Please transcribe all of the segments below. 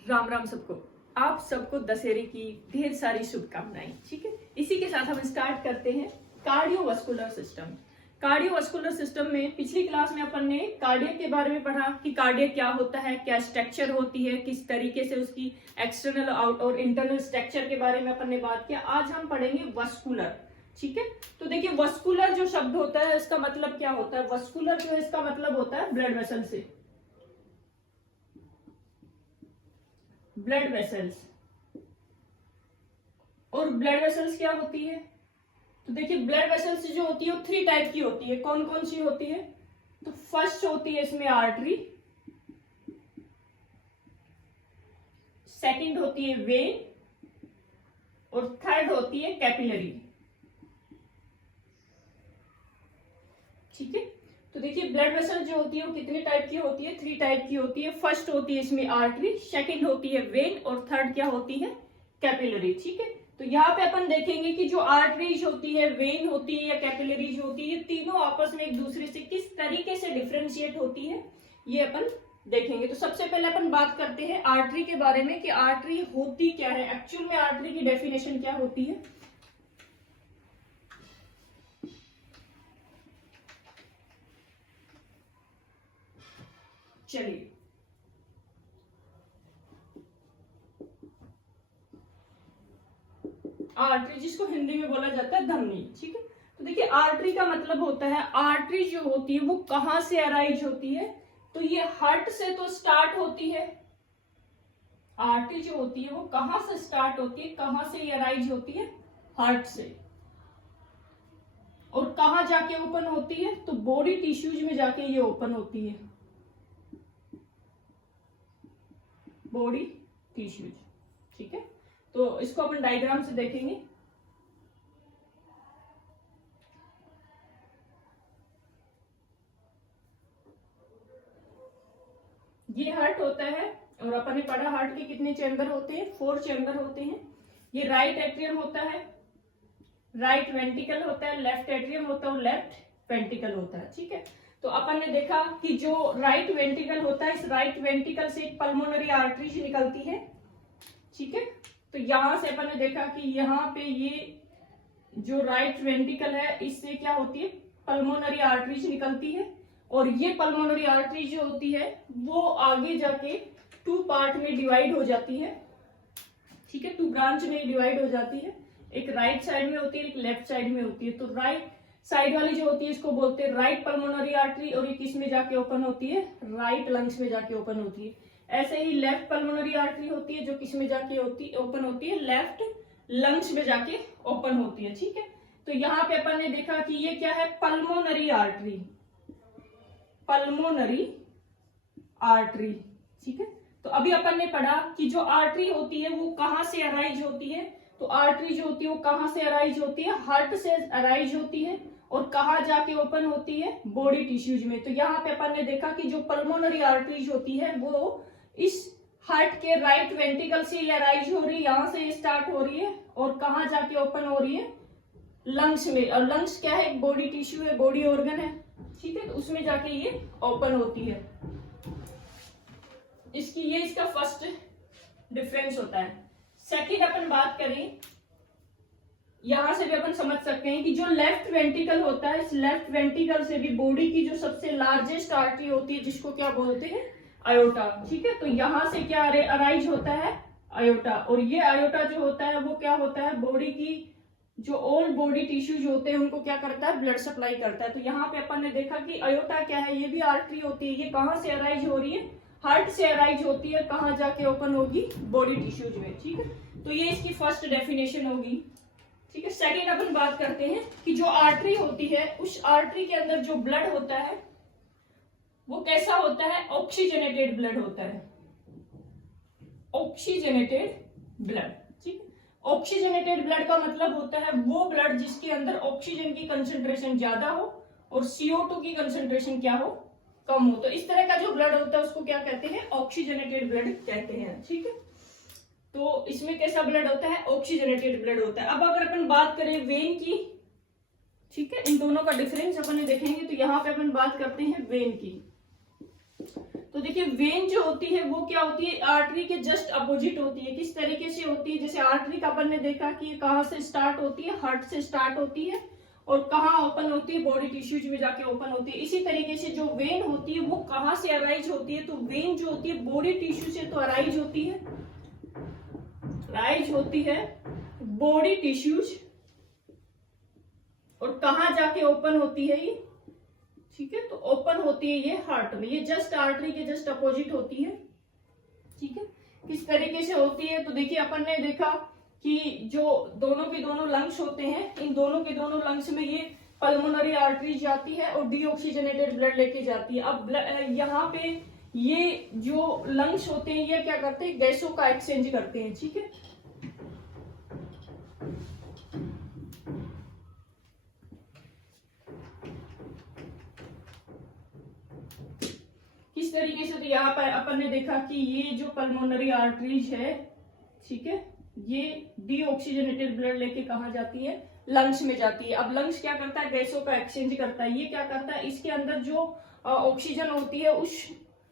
राम राम सबको। आप सबको दशहरे की ढेर सारी शुभकामनाएं। ठीक है, इसी के साथ हम स्टार्ट करते हैं कार्डियोवास्कुलर सिस्टम। कार्डियोवास्कुलर सिस्टम में पिछली क्लास में अपन ने कार्डियक के बारे में पढ़ा कि कार्डियक क्या होता है, क्या स्ट्रक्चर होती है, किस तरीके से उसकी एक्सटर्नल और इंटरनल स्ट्रक्चर के बारे में अपन ने बात किया। आज हम पढ़ेंगे वस्कुलर। ठीक है, तो देखिए वस्कुलर जो शब्द होता है इसका मतलब क्या होता है। वस्कुलर जो है इसका मतलब होता है ब्लड वेसल से, ब्लड वेसल्स। और ब्लड वेसल्स क्या होती है, तो देखिए ब्लड वेसल्स जो होती है वो 3 टाइप की होती है। कौन कौन सी होती है, तो फर्स्ट होती है इसमें आर्टरी, सेकंड होती है वेन और थर्ड होती है कैपिलरी। ठीक है, तो देखिए ब्लड वेसल जो होती है वो कितने टाइप की होती है, 3 टाइप की होती है। फर्स्ट होती है इसमें आर्टरी, सेकंड होती है वेन और थर्ड क्या होती है, कैपिलरी। ठीक है, तो यहाँ पे अपन देखेंगे कि जो आर्टरीज होती है, वेन होती है या कैपिलरीज होती है, तीनों आपस में एक दूसरे से किस तरीके से डिफ्रेंशिएट होती है ये अपन देखेंगे। तो सबसे पहले अपन बात करते हैं आर्टरी के बारे में कि आर्टरी होती क्या है, एक्चुअल में आर्टरी की डेफिनेशन क्या होती है। चलिए, आर्टरी जिसको हिंदी में बोला जाता है धमनी। ठीक है, तो देखिए आर्टरी का मतलब होता है, आर्टरी जो होती है वो कहां से अराइज होती है, तो ये हार्ट से तो स्टार्ट होती है। आर्टरी जो होती है वो कहां से स्टार्ट होती है, कहां से ये अराइज होती है, हार्ट से। और कहां जाके ओपन होती है, तो बॉडी टिश्यूज में जाके ये ओपन होती है, बॉडी टिश्यूज। ठीक है, तो इसको अपन डायग्राम से देखेंगे। ये हार्ट होता है और अपन ने पढ़ा हार्ट के कितने चैम्बर होते हैं, 4 चैम्बर होते हैं। ये राइट एट्रियम होता है, राइट वेंट्रिकल होता है, लेफ्ट एट्रियम होता है और लेफ्ट वेंट्रिकल होता है। ठीक है, तो अपन ने देखा कि जो राइट वेंट्रिकल होता है, इस राइट वेंट्रिकल से एक पल्मोनरी आर्टरी निकलती है। ठीक है, तो यहां से अपन ने देखा कि यहाँ पे ये जो राइट वेंट्रिकल है इससे क्या होती है, पल्मोनरी आर्टरीज निकलती है। और ये पल्मोनरी आर्टरी जो होती है वो आगे जाके 2 पार्ट में डिवाइड हो जाती है। ठीक है, 2 ब्रांच में डिवाइड हो जाती है, एक राइट साइड में होती है, एक लेफ्ट साइड में होती है। तो राइट साइड वाली जो होती है इसको बोलते हैं राइट पल्मोनरी आर्टरी, और ये किस में जाके ओपन होती है, राइट लंग्स में जाके ओपन होती है। ऐसे ही लेफ्ट पल्मोनरी आर्टरी होती है जो किस में जाके ओपन होती है, लेफ्ट लंग्स में जाके ओपन होती है। ठीक है, तो यहाँ पे अपन ने देखा कि ये क्या है, पल्मोनरी आर्टरी, पल्मोनरी आर्टरी। ठीक है, तो अभी अपन ने पढ़ा कि जो आर्टरी होती है वो कहां से अराइज होती है, तो आर्टरी जो होती है वो कहां से अराइज होती है, हार्ट से अराइज होती है। और कहां जाके ओपन होती है, बॉडी टिश्यूज में। तो यहाँ पे अपन ने देखा कि जो पल्मोनरी आर्टरीज होती है वो इस हार्ट के राइट वेंट्रिकल से अराइज हो रही है, यहां से स्टार्ट हो रही है और कहां जाके ओपन हो रही है, लंग्स में। और लंग्स क्या है, एक बॉडी टिश्यू है, बॉडी ऑर्गन है। ठीक है, तो उसमें जाके ये ओपन होती है। इसका फर्स्ट डिफरेंस होता है। सेकंड अपन बात करें, यहां से भी अपन समझ सकते हैं कि जो लेफ्ट वेंट्रिकल होता है, इस लेफ्ट वेंट्रिकल से भी बॉडी की जो सबसे लार्जेस्ट आर्टरी होती है जिसको क्या बोलते हैं, आयोटा। ठीक है, तो यहां से क्या अराइज होता है, आयोटा। और ये आयोटा जो होता है वो क्या होता है, बॉडी की जो ऑल बॉडी टिश्यूज होते हैं उनको क्या करता है, ब्लड सप्लाई करता है। तो यहाँ पे अपन ने देखा कि आयोटा क्या है, ये भी आर्टरी होती है। ये कहां से अराइज हो रही है, हार्ट से अराइज होती है, कहां जाके ओपन होगी, बॉडी टिश्यूज में। ठीक है, तो ये इसकी फर्स्ट डेफिनेशन होगी। ठीक है, सेकेंड अपन बात करते हैं कि जो आर्टरी होती है उस आर्टरी के अंदर जो ब्लड होता है वो कैसा होता है, ऑक्सीजनेटेड ब्लड होता है, ऑक्सीजनेटेड ब्लड। ठीक है, ऑक्सीजनेटेड ब्लड का मतलब होता है वो ब्लड जिसके अंदर ऑक्सीजन की कंसेंट्रेशन ज्यादा हो और CO2 की कंसेंट्रेशन क्या हो, कम हो। तो इस तरह का जो ब्लड होता है उसको क्या कहते हैं, ऑक्सीजनेटेड ब्लड कहते हैं। ठीक है, तो इसमें कैसा ब्लड होता है, ऑक्सीजनेटेड ब्लड होता है। अब अगर अपन बात करें वेन की, ठीक है, इन दोनों का डिफरेंस अपन देखेंगे। तो यहाँ पे अपन बात करते हैं वेन की। तो देखिए वेन जो होती है वो क्या होती है, आर्टरी के जस्ट अपोजिट होती है। किस तरीके से होती है, जैसे आर्टरी का अपन ने देखा कि कहाँ से स्टार्ट होती है, हार्ट से स्टार्ट होती है और कहाँ ओपन होती है, बॉडी टिश्यूज में जाके ओपन होती है। इसी तरीके से जो वेन होती है वो कहाँ से अराइज होती है, तो वेन जो होती है बॉडी टिश्यू से तो अराइज होती है बॉडी टिश्यूज, और कहाँ जाके ओपन होती है ये, ठीक है, तो ओपन होती है ये हार्ट में। ये जस्ट आर्टरी के जस्ट अपोजिट होती है, ठीक है। किस तरीके से होती है, तो देखिए अपन ने देखा कि जो दोनों के दोनों लंग्स होते हैं, इन दोनों के दोनों लंग्स में ये पल्मोनरी आर्टरी जाती है और डीऑक्सीजनेटेड ब्लड लेके जाती है। अब यहाँ पे ये जो लंग्स होते हैं ये क्या करते हैं, गैसों का एक्सचेंज करते हैं, ठीक है। किस तरीके से, तो यहाँ पर अपन ने देखा कि ये जो पल्मोनरी आर्टरीज है, ठीक है, ये डीऑक्सीजनेटेड ब्लड लेके कहाँ जाती है, लंग्स में जाती है। अब लंग्स क्या करता है, गैसों का एक्सचेंज करता है। ये क्या करता है, इसके अंदर जो ऑक्सीजन होती है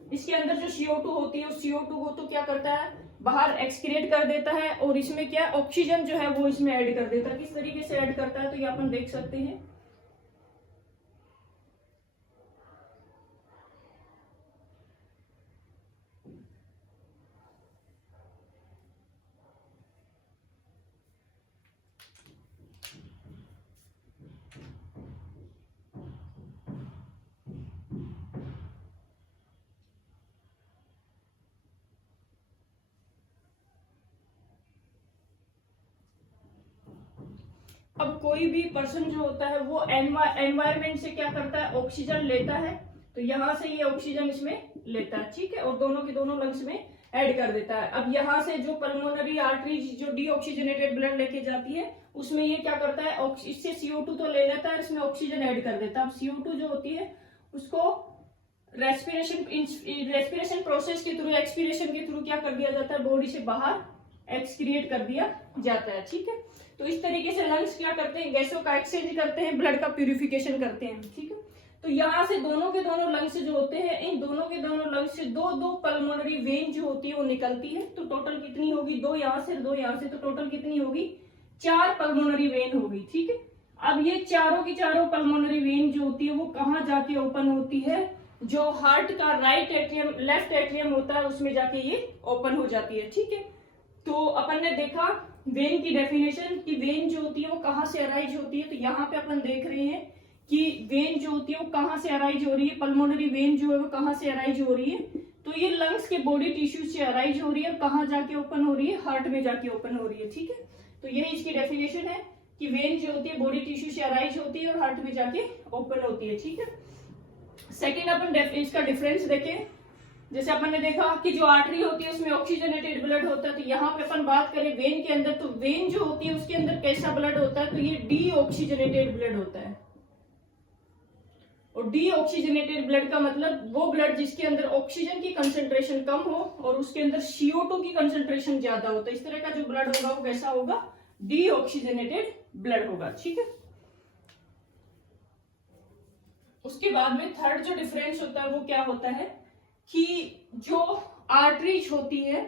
इसके अंदर जो CO2 होती है उस CO2 को तो क्या करता है, बाहर एक्सक्रिएट कर देता है, और इसमें क्या ऑक्सीजन जो है वो इसमें ऐड कर देता है। किस तरीके से ऐड करता है, तो ये अपन देख सकते हैं। अब कोई भी पर्सन जो होता है वो एनवायरमेंट से क्या करता है, ऑक्सीजन लेता है, तो यहाँ से ये ऑक्सीजन इसमें लेता है, ठीक है, और दोनों के दोनों लंग्स में ऐड कर देता है। अब यहाँ से जो पल्मोनरी आर्टरीज जो डीऑक्सीजनेटेड ब्लड लेके जाती है उसमें ये क्या करता है, इससे CO2 तो ले लेता है, इसमें ऑक्सीजन ऐड कर देता है। अब CO2 जो होती है उसको रेस्पिरेशन प्रोसेस के थ्रू, एक्सपीरेशन के थ्रू क्या कर दिया जाता है, बॉडी से बाहर एक्सक्रिएट कर दिया जाता है, ठीक है। तो इस तरीके से लंग्स क्या करते हैं, गैसों का एक्सचेंज करते हैं, ब्लड का प्यूरिफिकेशन करते हैं, ठीक है। तो यहाँ से दोनों के दोनों लंग्स जो होते हैं, इन दोनों के दोनों लंग्स से दो दो पल्मोनरी वेन जो होती है वो निकलती है। तो टोटल कितनी होगी, दो यहाँ से दो यहाँ से, तो टोटल कितनी होगी, 4 पल्मोनरी वेन होगी, ठीक है। अब ये चारों की चारों पल्मोनरी वेन जो होती है वो कहाँ जाके ओपन होती है, जो हार्ट का राइट एट्रियम लेफ्ट एट्रियम होता है उसमें जाके ये ओपन हो जाती है, ठीक है। तो अपन ने देखा वेन की डेफिनेशन कि वेन जो होती है वो कहाँ से अराइज होती है। तो यहाँ पे अपन देख रहे हैं कि वेन जो होती है वो कहाँ से अराइज हो रही है, पल्मोनरी वेन जो है वो कहाँ से अराइज हो रही है, तो ये लंग्स के बॉडी टिश्यू से अराइज हो रही है, कहाँ जाके ओपन हो रही है, हार्ट में जाके ओपन हो रही है, ठीक है। तो यही इसकी डेफिनेशन है कि वेन जो होती है बॉडी टिश्यू से अराइज होती है और हार्ट में जाके ओपन होती है, ठीक है। सेकेंड अपन इसका डिफरेंस देखें, जैसे अपन ने देखा कि जो आर्टरी होती है उसमें ऑक्सीजनेटेड ब्लड होता है, तो यहाँ पे अपन बात करें वेन के अंदर, तो वेन जो होती है उसके अंदर कैसा ब्लड होता है, तो ये डीऑक्सीजनेटेड ब्लड होता है। और डीऑक्सीजनेटेड ब्लड का मतलब वो ब्लड जिसके अंदर ऑक्सीजन की कंसेंट्रेशन कम हो और उसके अंदर CO2 की कंसेंट्रेशन ज्यादा होता है। इस तरह का जो ब्लड होगा वो कैसा होगा, डीऑक्सीजनेटेड ब्लड होगा, ठीक है। उसके बाद में थर्ड जो डिफरेंस होता है वो क्या होता है कि जो आर्टरीज होती है,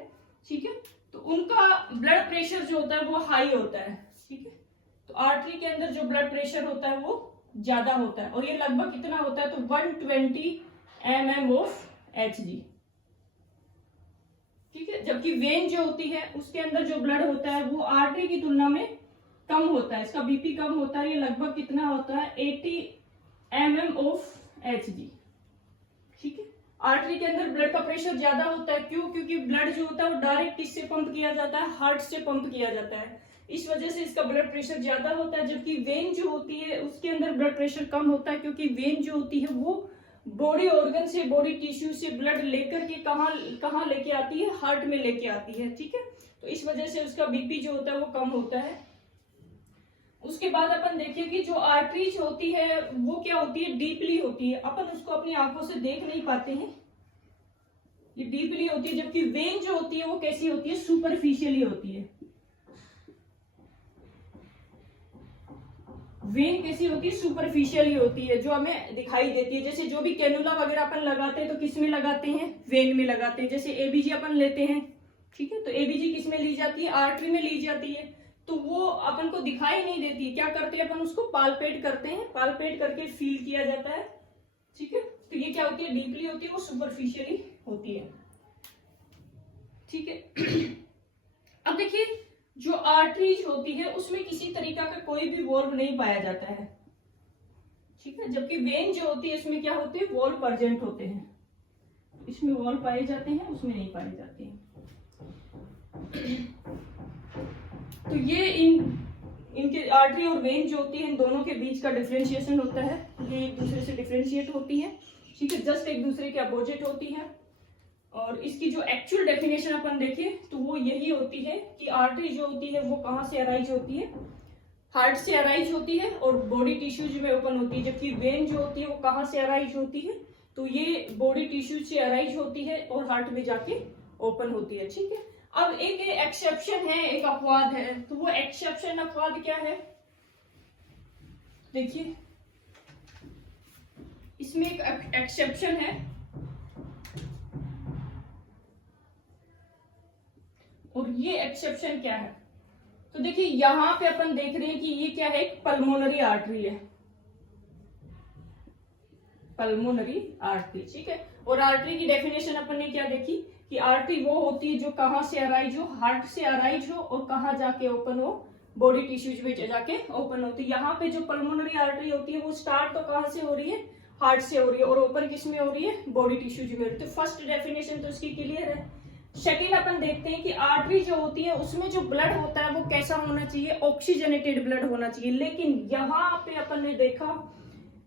ठीक है, तो उनका ब्लड प्रेशर जो होता है वो हाई होता है, ठीक है। तो आर्टरी के अंदर जो ब्लड प्रेशर होता है वो ज्यादा होता है, और ये लगभग कितना होता है, तो 120 mm ऑफ Hg, ठीक है। जबकि वेन जो होती है उसके अंदर जो ब्लड होता है वो आर्टरी की तुलना में कम होता है, इसका BP कम होता है, ये लगभग कितना होता है, 80 mm ऑफ Hg, ठीक है। आर्टरी के अंदर ब्लड का प्रेशर ज्यादा होता है, क्यों, क्योंकि ब्लड जो होता है वो डायरेक्ट किससे पंप किया जाता है, हार्ट से पंप किया जाता है, इस वजह से इसका ब्लड प्रेशर ज्यादा होता है। जबकि वेन जो होती है उसके अंदर ब्लड प्रेशर कम होता है, क्योंकि वेन जो होती है वो बॉडी ऑर्गन से, बॉडी टिश्यू से ब्लड लेकर के कहाँ लेके आती है, हार्ट में लेके आती है, ठीक है। तो इस वजह से उसका BP जो होता है वो कम होता है। उसके बाद अपन देखिए कि जो आर्टरीज होती है वो क्या होती है, डीपली होती है, अपन उसको अपनी आंखों से देख नहीं पाते हैं, ये डीपली होती है। जबकि वेन जो होती है वो कैसी होती है, सुपरफिशियली होती है। वेन कैसी होती है, सुपरफिशियली होती है, जो हमें दिखाई देती है। जैसे जो भी कैनुला वगैरह अपन लगाते हैं तो किस में लगाते हैं, वेन में लगाते हैं। जैसे एबीजी अपन लेते हैं, ठीक है, तो एबीजी किस में ली जाती है, आर्टरी में ली जाती है। तो वो अपन को दिखाई नहीं देती है, क्या करते हैं अपन उसको पालपेट करते हैं, पालपेट करके फील किया जाता है, ठीक है। तो ये क्या होती है, डीपली होती है, वो सुपरफिशियली होती है, ठीक है। अब देखिए जो आर्टरीज होती है उसमें किसी तरीका का कोई भी वॉल्व नहीं पाया जाता है, ठीक है, जबकि वेन जो होती है इसमें क्या होते हैं, वॉल्व प्रेजेंट होते हैं। इसमें वॉल्व पाए जाते हैं, उसमें नहीं पाए जाते हैं। तो ये इनके आर्टरी और वेन जो होती है इन दोनों के बीच का डिफरेंशिएशन होता है, ये एक दूसरे से डिफरेंशिएट होती है, ठीक है, जस्ट एक दूसरे के अपोजिट होती है। और इसकी जो एक्चुअल डेफिनेशन अपन देखें तो वो यही होती है कि आर्टरी जो होती है वो कहाँ से अराइज होती है, हार्ट से अराइज होती है और बॉडी टिश्यूज में ओपन होती है। जबकि वेन जो होती है वो कहाँ से अराइज होती है, तो ये बॉडी टिश्यूज से अराइज होती है और हार्ट में जाके ओपन होती है, ठीक है। अब एक एक्सेप्शन है, एक अपवाद है, तो वो एक्सेप्शन अपवाद क्या है, देखिए इसमें एक एक्सेप्शन है, और ये एक्सेप्शन क्या है, तो देखिए यहां पे अपन देख रहे हैं कि ये क्या है, एक पल्मोनरी आर्टरी है, पल्मोनरी आर्टरी, ठीक है। और आर्टरी की डेफिनेशन अपन ने क्या देखी कि आर्टरी वो होती है जो कहां से अराइज हो, हार्ट से अराइज हो और कहां जाके ओपन हो, बॉडी टिश्यूज में जाके ओपन होती है। यहाँ पे जो पल्मोनरी आर्टरी होती है वो स्टार्ट तो कहां से हो रही है, हार्ट से हो रही है, और ओपन किस में हो रही है, बॉडी टिश्यूज में। तो फर्स्ट डेफिनेशन तो इसकी क्लियर है। सेकेंड अपन देखते हैं कि आर्टरी जो होती है उसमें जो ब्लड होता है वो कैसा होना चाहिए, ऑक्सीजनेटेड ब्लड होना चाहिए। लेकिन यहाँ पे अपन ने देखा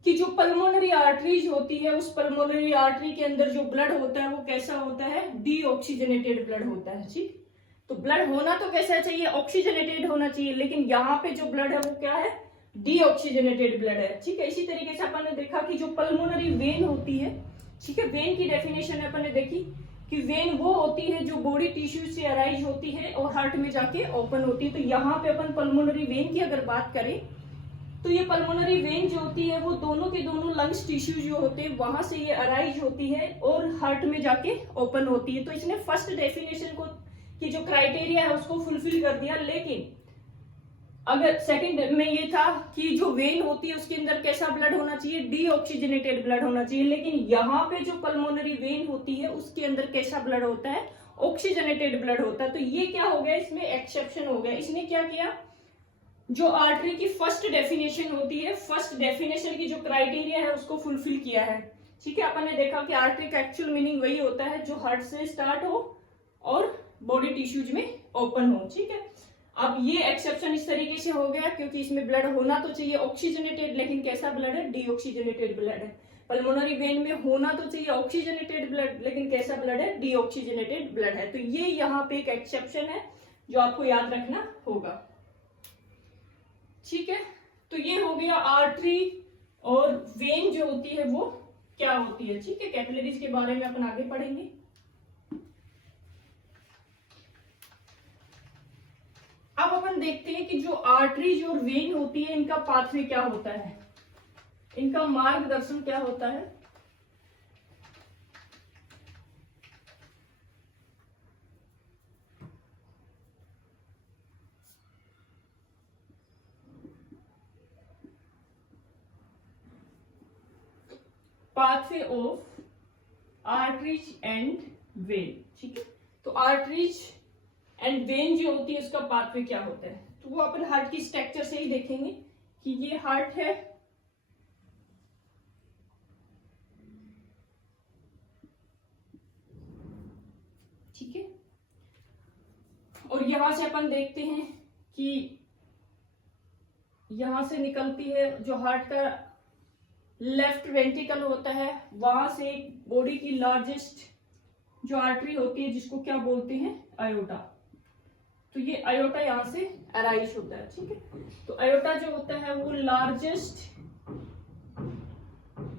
कि जो पल्मोनरी आर्टरीज होती है उस पल्मोनरी आर्टरी के अंदर जो ब्लड होता है वो कैसा होता है, डीऑक्सीजनेटेड ब्लड होता है, ठीक। तो ब्लड होना तो कैसा चाहिए, ऑक्सीजनेटेड होना चाहिए, लेकिन यहाँ पे जो ब्लड है वो क्या है, डीऑक्सीजनेटेड ब्लड है, ठीक है। इसी तरीके से अपन ने देखा कि जो पल्मोनरी वेन होती है, ठीक है, वेन की डेफिनेशन अपन ने देखी कि वेन वो होती है जो बॉडी टिश्यू से अराइज होती है और हार्ट में जाके ओपन होती है। तो यहाँ पे अपन पल्मोनरी वेन की अगर बात करें तो ये पल्मोनरी वेन जो होती है वो दोनों के दोनों लंग्स टिश्यू जो होते हैं वहां से ये अराइज होती है और हार्ट में जाके ओपन होती है। तो इसने फर्स्ट डेफिनेशन को की जो क्राइटेरिया है उसको फुलफिल कर दिया। लेकिन अगर सेकंड में ये था कि जो वेन होती है उसके अंदर कैसा ब्लड होना चाहिए, डीऑक्सीजनेटेड ब्लड होना चाहिए, लेकिन यहाँ पे जो पल्मोनरी वेन होती है उसके अंदर कैसा ब्लड होता है, ऑक्सीजनेटेड ब्लड होता है। तो ये क्या हो गया, इसमें एक्सेप्शन हो गया। इसने क्या किया, जो आर्टरी की फर्स्ट डेफिनेशन होती है, फर्स्ट डेफिनेशन की जो क्राइटेरिया है उसको फुलफिल किया है, ठीक है। अपन ने देखा कि आर्टरी का एक्चुअल मीनिंग वही होता है जो हार्ट से स्टार्ट हो और बॉडी टिश्यूज में ओपन हो, ठीक है। अब ये एक्सेप्शन इस तरीके से हो गया क्योंकि इसमें ब्लड होना तो चाहिए ऑक्सीजनेटेड, लेकिन कैसा ब्लड है, डीऑक्सीजनेटेड ब्लड है। पल्मोनरी वेन में होना तो चाहिए ऑक्सीजनेटेड ब्लड, लेकिन कैसा ब्लड है, डीऑक्सीजनेटेड ब्लड है। तो ये यहाँ पे एक एक्सेप्शन है जो आपको याद रखना होगा, ठीक है। तो ये हो गया आर्टरी और वेन जो होती है वो क्या होती है, ठीक है। कैपिलरीज के बारे में अपन आगे पढ़ेंगे। अब अपन देखते हैं कि जो आर्टरीज और वेन होती है इनका पाथवे क्या होता है, इनका मार्गदर्शन क्या होता है। Pathway of arteries and when, ठीक है। तो आर्टरीज एंड वेन जो होती है उसका पाथवे क्या होता है, तो वो अपन हार्ट की स्ट्रक्चर से ही देखेंगे कि ये हार्ट है, ठीक है। और यहां से अपन देखते हैं कि यहां से निकलती है जो हार्ट का लेफ्ट वेंट्रिकल होता है, वहां से बॉडी की लार्जेस्ट जो आर्टरी होती है जिसको क्या बोलते हैं, आयोटा। तो ये आयोटा यहां से अराइज होता है, ठीक है। तो आयोटा जो होता है वो लार्जेस्ट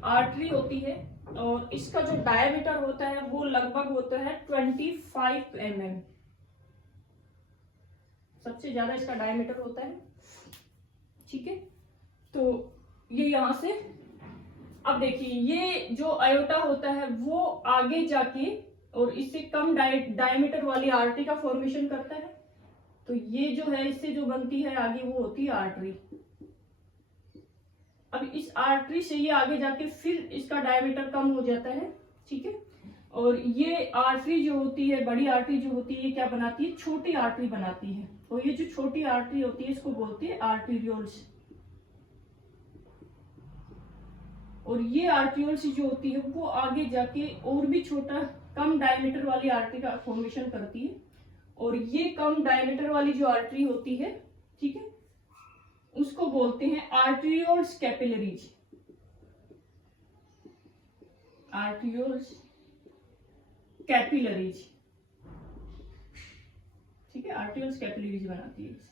आर्टरी होती है और इसका जो डायमीटर होता है वो लगभग होता है 25 mm, सबसे ज्यादा इसका डायमीटर होता है, ठीक है। तो ये यहां से, अब देखिए ये जो आयोटा होता है वो आगे जाके और इससे कम डायमीटर वाली आर्टरी का फॉर्मेशन करता है। तो ये जो है इससे जो बनती है आगे वो होती है आर्टरी। अब इस आर्टरी से ये आगे जाके फिर इसका डायमीटर कम हो जाता है, ठीक है। और ये आर्टरी जो होती है, बड़ी आर्टरी जो होती है, क्या बनाती है, छोटी आर्टरी बनाती है। और ये जो छोटी आर्टरी होती है इसको बोलते हैं आर्टेरियोल्स। और ये आर्टेरियोल्स जो होती है वो आगे जाके और भी छोटा कम डायमीटर वाली आर्टरी का फॉर्मेशन करती है। और ये कम डायमीटर वाली जो आर्टरी होती है, ठीक है, उसको बोलते हैं आर्टेरियोल्स कैपिलरीज। आर्टेरियोल्स कैपिलरीज, ठीक है, आर्टेरियोल्स कैपिलरीज बनाती है।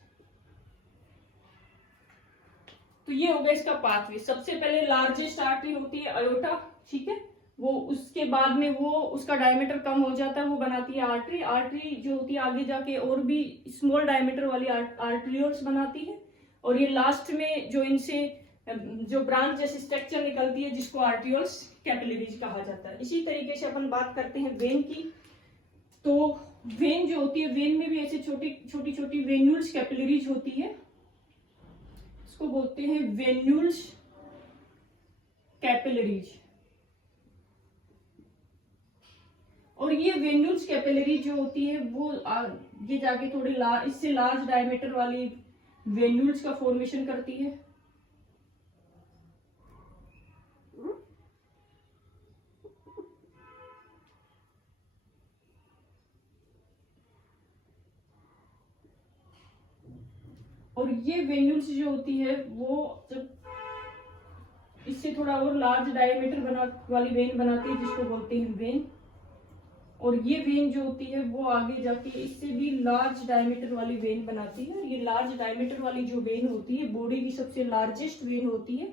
तो ये हो गया इसका पाथवे। सबसे पहले लार्जेस्ट आर्टरी होती है अयोटा, ठीक है, वो उसके बाद में वो उसका डायमीटर कम हो जाता है, वो बनाती है आर्टरी। आर्टरी जो होती है आगे जाके और भी स्मॉल डायमीटर वाली आर्टरियोल्स बनाती है। और ये लास्ट में जो इनसे जो ब्रांच जैसी स्ट्रक्चर निकलती है जिसको आर्टरियोल्स कैपिलरीज कहा जाता है। इसी तरीके से अपन बात करते हैं वेन की। तो वेन जो होती है, वेन में भी ऐसे छोटी छोटी छोटी वेन्यूल्स कैपिलरीज होती है, इसको बोलते हैं वेन्यूल्स कैपिलरीज। और ये वेन्यूल्स कैपिलरी जो होती है वो ये जाके थोड़े इससे लार्ज डायमीटर वाली वेन्यूल्स का फॉर्मेशन करती है। और ये वेन्यूल्स जो होती है वो जब इससे थोड़ा और लार्ज डायमीटर वाली वेन बनाती है जिसको बोलते हैं वेन। और ये वेन जो होती है वो आगे जाके इससे भी लार्ज डायमीटर वाली वेन बनाती है। ये लार्ज डायमीटर वाली जो वेन होती है बॉडी की सबसे लार्जेस्ट वेन होती है।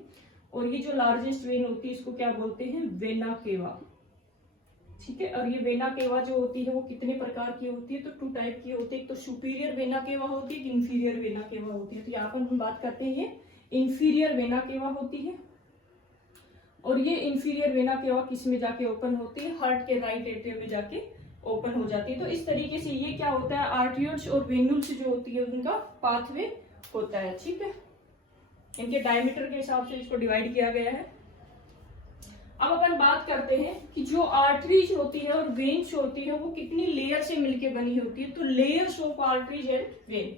और ये जो लार्जेस्ट वेन होती है इसको क्या बोलते हैं, वेना केवा, ठीक है। और ये वेना केवा जो होती है वो कितने प्रकार की होती है, तो 2 टाइप की होती है। एक तो सुपीरियर वेना केवा होती है, एक इंफीरियर वेना केवा होती है। तो यहाँ पर हम बात करते हैं ये इंफीरियर वेना केवा होती है। और ये इंफीरियर वेना केवा किस में जाके ओपन होती है, हार्ट के राइट एट्रियम में जाके ओपन हो जाती है। तो इस तरीके से ये क्या होता है, आर्टरियोल्स और वेन्यूल्स जो होती है उनका पाथवे होता है, ठीक है। इनके डायमीटर के हिसाब से इसको डिवाइड किया गया है। अब अपन बात करते हैं कि जो आर्टरीज होती है और वेन्स होती है वो कितनी लेयर से मिलकर बनी होती है। तो layers of arteries and when,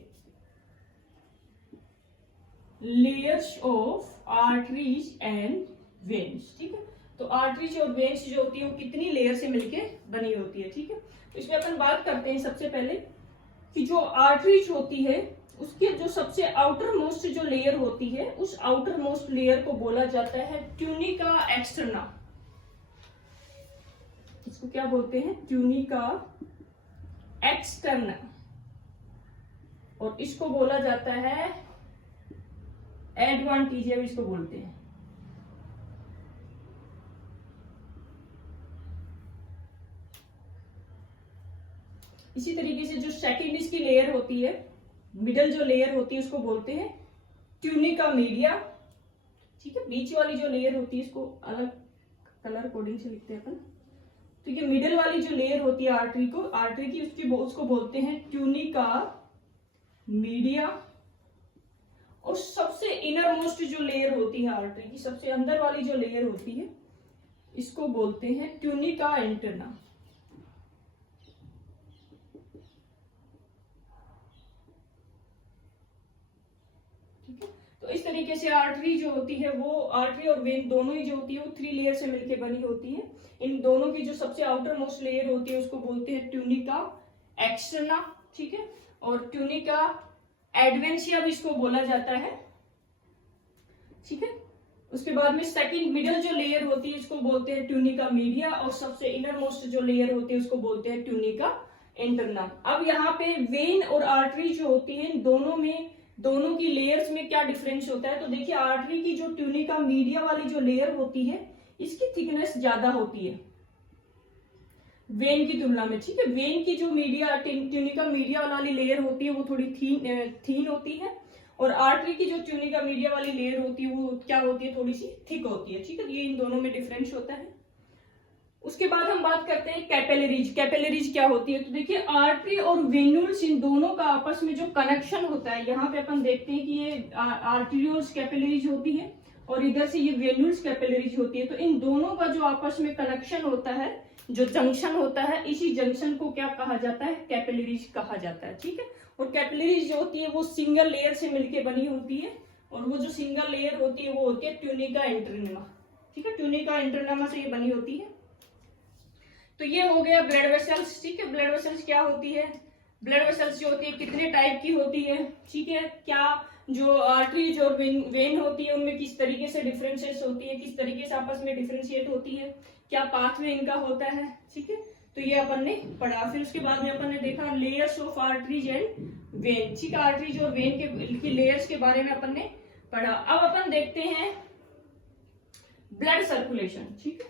layers of arteries and veins, ठीक है। तो आर्टरीज और वेन्स जो होती है वो कितनी लेयर से मिलके बनी होती है, ठीक है। तो इसमें अपन बात करते हैं सबसे पहले कि जो आर्टरीज होती है उसके जो सबसे आउटर मोस्ट जो लेयर होती है उस आउटर मोस्ट लेयर को बोला जाता है ट्यूनिका एक्सटर्ना। इसको क्या बोलते हैं, ट्यूनिका एक्सटर्ना। और इसको बोला जाता है एडवांटिजिया भी इसको बोलते हैं। इसी तरीके से जो सेकंड इसकी लेयर होती है, मिडल जो लेयर होती है उसको बोलते हैं ट्यूनिका मीडिया, ठीक है। बीच वाली जो लेयर होती है इसको अलग कलर कोडिंग से लिखते हैं अपन। तो ये मिडल वाली जो लेयर होती है आर्टरी की उसको बोलते हैं ट्यूनिका मीडिया। और सबसे इनर मोस्ट जो लेयर होती है आर्टरी की, सबसे अंदर वाली जो लेयर होती है इसको बोलते हैं ट्यूनिका इंटरना। तो इस तरीके से आर्टरी जो होती है वो, आर्टरी और वेन दोनों ही जो होती है वो 3 लेयर से मिलकर बनी होती है। इन दोनों की जो सबसे आउटर मोस्ट लेयर होती है उसको बोलते हैं ट्यूनिका एक्सटर्ना, ठीक है। और ट्यूनिका एडवेंशिया भी इसको बोला जाता है, ठीक है। उसके बाद में सेकंड मिडल जो लेयर होती है इसको बोलते हैं ट्यूनिका मीडिया। और सबसे इनर मोस्ट जो लेयर होती है उसको बोलते हैं ट्यूनिका इंटरना। अब यहाँ पे वेन और आर्टरी जो होती है दोनों की लेयर्स में क्या डिफरेंस होता है। तो देखिए आर्टरी की जो ट्यूनिका मीडिया वाली जो लेयर होती है इसकी थिकनेस ज्यादा होती है वेन की तुलना में, ठीक है। वेन की जो ट्यूनिका मीडिया वाली लेयर होती है वो थोड़ी थीन होती है। और आर्टरी की जो ट्यूनिका मीडिया वाली लेयर होती है वो क्या होती है, थोड़ी सी थिक होती है, ठीक है। ये इन दोनों में डिफरेंस होता है। उसके बाद हम बात करते हैं कैपिलरीज। कैपिलरीज क्या होती है, तो देखिए आर्टरी और वेन्यूल्स इन दोनों का आपस में जो कनेक्शन होता है, यहाँ पे अपन देखते हैं कि ये आर्टेरियोल्स कैपिलरीज होती है और इधर से ये वेन्यूल्स कैपिलरीज होती है। तो इन दोनों का जो आपस में कनेक्शन होता है, जो जंक्शन होता है, इसी जंक्शन को क्या कहा जाता है, कैपिलरीज कहा जाता है, ठीक है। और कैपिलरीज जो होती है वो सिंगल लेयर से मिलकर बनी होती है और वो जो सिंगल लेयर होती है वो होती है ट्यूनिका इंटरनमा, ठीक है। ट्यूनिका इंटरनमा से ये बनी होती है। तो ये हो गया ब्लड वेसल्स, ठीक है। ब्लड वेसल्स क्या होती है, ब्लड वेसल्स जो होती है कितने टाइप की होती है, ठीक है। क्या जो आर्टरीज और वेन होती है उनमें किस तरीके से डिफरेंसेस होती है, किस तरीके से आपस में डिफरेंशिएट होती है, क्या पाथवे इनका होता है, ठीक है। तो ये अपन ने पढ़ा। फिर उसके बाद में अपन ने देखा layers of arteries and when, ठीक है। आर्टरीज और वेन के लेयर्स के बारे में अपन ने पढ़ा। अब अपन देखते हैं ब्लड सर्कुलेशन, ठीक है।